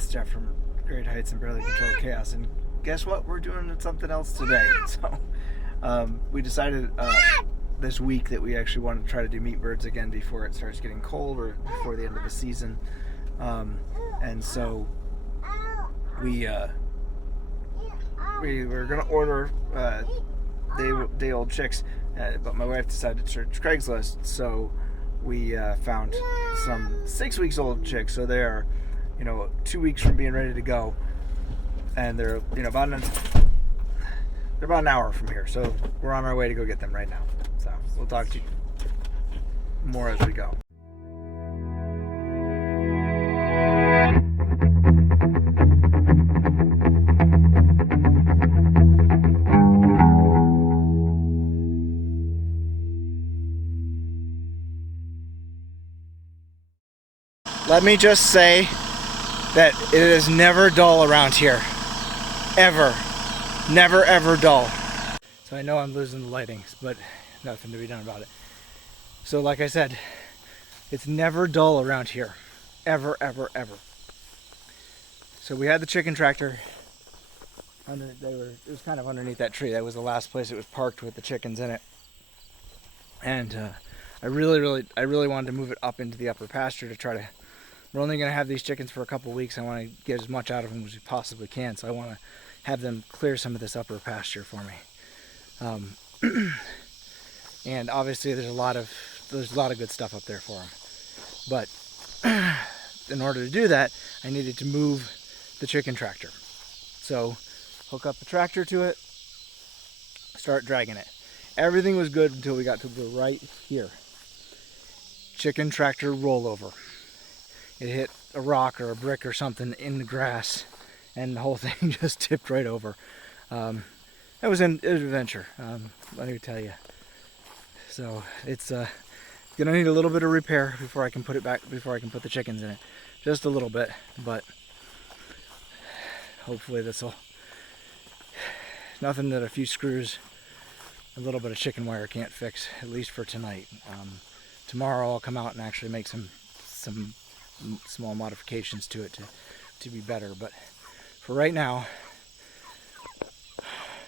it's Jeff from Great Heights and Barely Controlled Chaos, and guess what? We're doing something else today. So we decided this week that we actually want to try to do meat birds again before it starts getting cold or before the end of the season. And so we were gonna order day old chicks, but my wife decided to search Craigslist, so we found some 6 weeks old chicks. So they are, 2 weeks from being ready to go, and they're about an hour from here. So we're on our way to go get them right now. So we'll talk to you more as we go. Let me just say that it is never dull around here. Ever. Never ever dull. So I know I'm losing the lighting, but nothing to be done about it. So like I said, it's never dull around here. Ever, ever, ever. So we had the chicken tractor. It was kind of underneath that tree. That was the last place it was parked with the chickens in it. And I really wanted to move it up into the upper pasture to try to. We're only going to have these chickens for a couple weeks. I want to get as much out of them as we possibly can. So I want to have them clear some of this upper pasture for me. And obviously there's a lot of good stuff up there for them. But in order to do that, I needed to move the chicken tractor. So hook up the tractor to it, start dragging it. Everything was good until we got to the right here. Chicken tractor rollover. It hit a rock or a brick or something in the grass, and the whole thing just tipped right over. It was an adventure, let me tell you. So it's gonna need a little bit of repair before I can put it back, before I can put the chickens in it. Just a little bit, but hopefully this'll, nothing that a few screws, a little bit of chicken wire can't fix, at least for tonight. Tomorrow I'll come out and actually make some small modifications to it to be better, but for right now,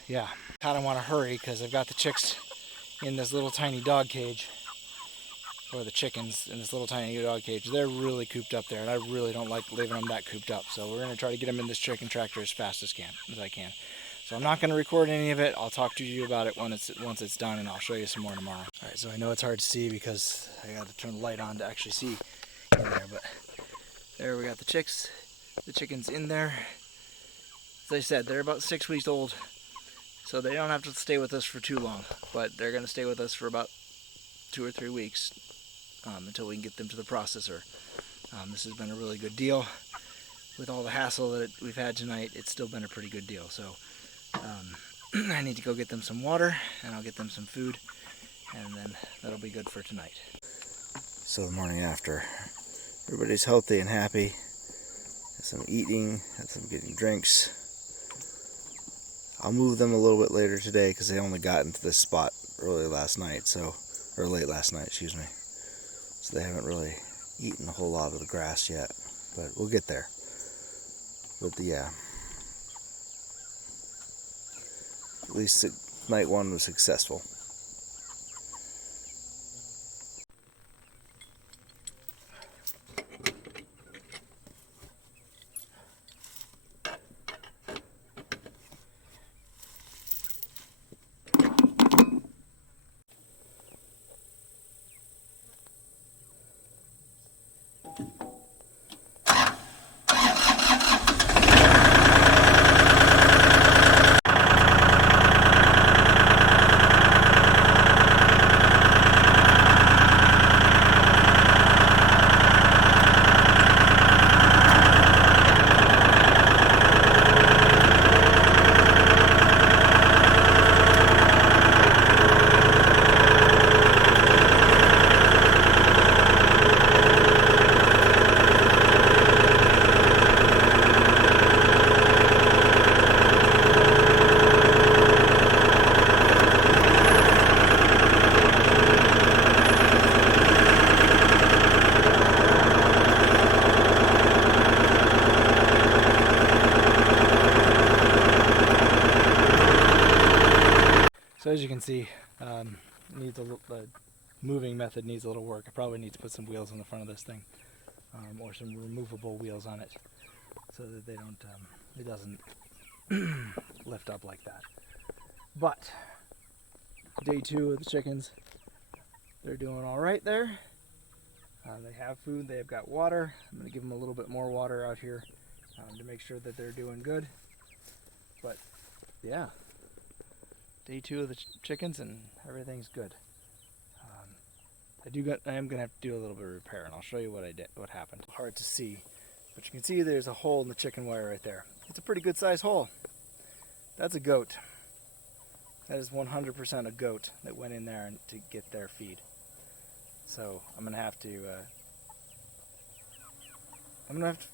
yeah, kind of want to hurry because I've got the chicks in this little tiny dog cage, or the chickens in this little tiny dog cage. They're really cooped up there, and I really don't like leaving them that cooped up, so we're going to try to get them in this chicken tractor as fast as I can. So I'm not going to record any of it. I'll talk to you about it once it's done, and I'll show you some more tomorrow. Alright, so I know it's hard to see because I got to turn the light on to actually see in there, but there we got the chickens in there. As I said, they're about 6 weeks old, so they don't have to stay with us for too long, but they're going to stay with us for about 2 or 3 weeks until we can get them to the processor. This has been a really good deal. With all the hassle that we've had tonight, it's still been a pretty good deal. So I need to go get them some water, and I'll get them some food, and then that'll be good for tonight. So the morning after, everybody's healthy and happy. Had some eating, had some getting drinks. I'll move them a little bit later today because they only got into this spot late last night, excuse me. So they haven't really eaten a whole lot of the grass yet, but we'll get there. But yeah, at least night one was successful. as you can see, needs the moving method needs a little work. I probably need to put some wheels on the front of this thing, or some removable wheels on it, so that they don't, it doesn't lift up like that. But day 2 of the chickens, they're doing all right there. They have food, they've got water. I'm going to give them a little bit more water out here to make sure that they're doing good. But yeah, day 2 of the chickens and everything's good. I am going to have to do a little bit of repair, and I'll show you what happened. Hard to see, but you can see there's a hole in the chicken wire right there. It's a pretty good sized hole. That's a goat. That is 100% a goat that went in there to get their feed. So I'm gonna have to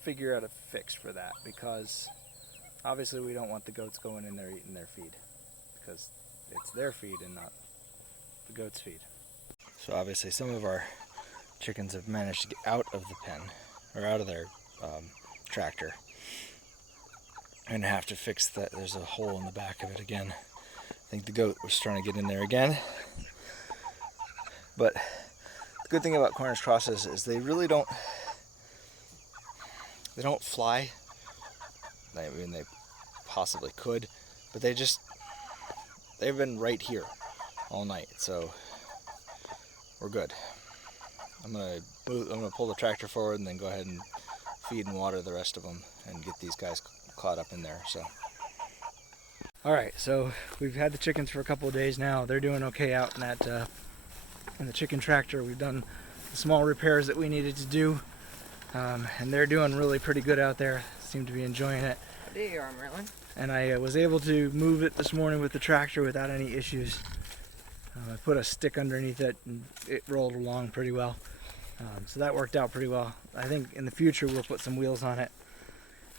figure out a fix for that, because obviously we don't want the goats going in there eating their feed, because it's their feed and not the goat's feed. So obviously some of our chickens have managed to get out of the pen, or out of their tractor. I'm gonna have to fix that. There's a hole in the back of it again. I think the goat was trying to get in there again. But the good thing about Cornish crosses is they really don't fly. I mean, they possibly could, but they've been right here all night, so we're good. I'm gonna pull the tractor forward and then go ahead and feed and water the rest of them and get these guys caught up in there. So all right, so we've had the chickens for a couple of days now. They're doing okay out in that in the chicken tractor. We've done the small repairs that we needed to do, and they're doing really pretty good out there. Seem to be enjoying it. There you are, Merlin. And I was able to move it this morning with the tractor without any issues. I put a stick underneath it and it rolled along pretty well. So that worked out pretty well. I think in the future we'll put some wheels on it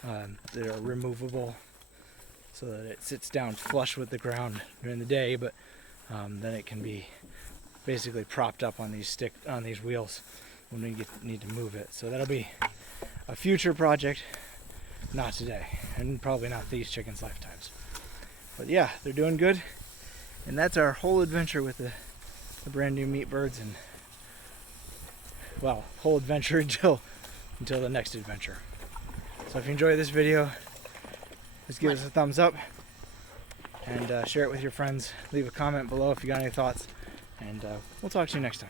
that are removable, so that it sits down flush with the ground during the day, but then it can be basically propped up on these wheels when we need to move it. So that'll be a future project, not today, and probably not these chickens' lifetimes. But yeah, they're doing good, and that's our whole adventure with the brand new meat birds, and well, whole adventure until the next adventure. So if you enjoy this video, just give us a thumbs up and share it with your friends. Leave a comment below if you got any thoughts, and we'll talk to you next time.